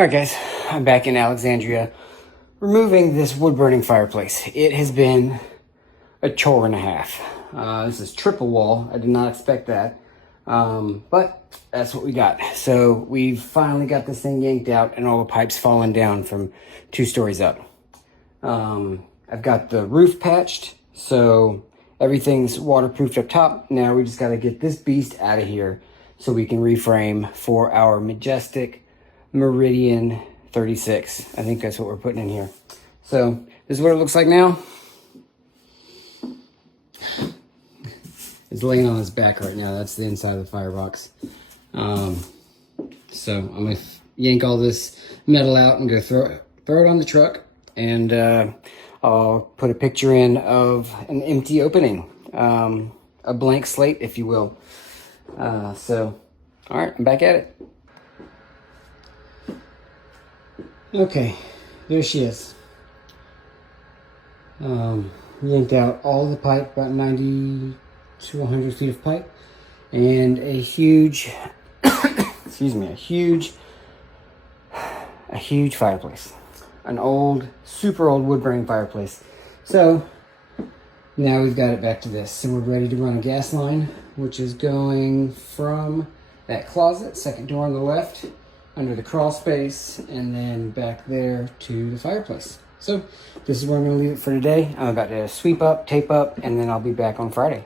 Alright guys, I'm back in Alexandria removing this wood burning fireplace. It has been a chore and a half. This is triple wall. I did not expect that. But that's what we got. So we've finally got this thing yanked out and all the pipes falling down from 2 stories up. I've got the roof patched, so everything's waterproofed up top. Now we just got to get this beast out of here so we can reframe for our Majestic Meridian 36. I think that's what we're putting in here. So this is what it looks like now. It's laying on its back right now. That's the inside of the firebox. So I'm gonna yank all this metal out and go throw it on the truck, and I'll put a picture in of an empty opening, a blank slate, if you will. So all right, I'm back at it. Okay, there she is. Yanked out all the pipe, about 90 to 100 feet of pipe, and a huge, excuse me, a huge fireplace. An old, super old wood burning fireplace. So now we've got it back to this. So we're ready to run a gas line, which is going from that closet, second door on the left, under the crawl space, and then back there to the fireplace. So this is where I'm going to leave it for today. I'm about to sweep up, tape up, and then I'll be back on Friday.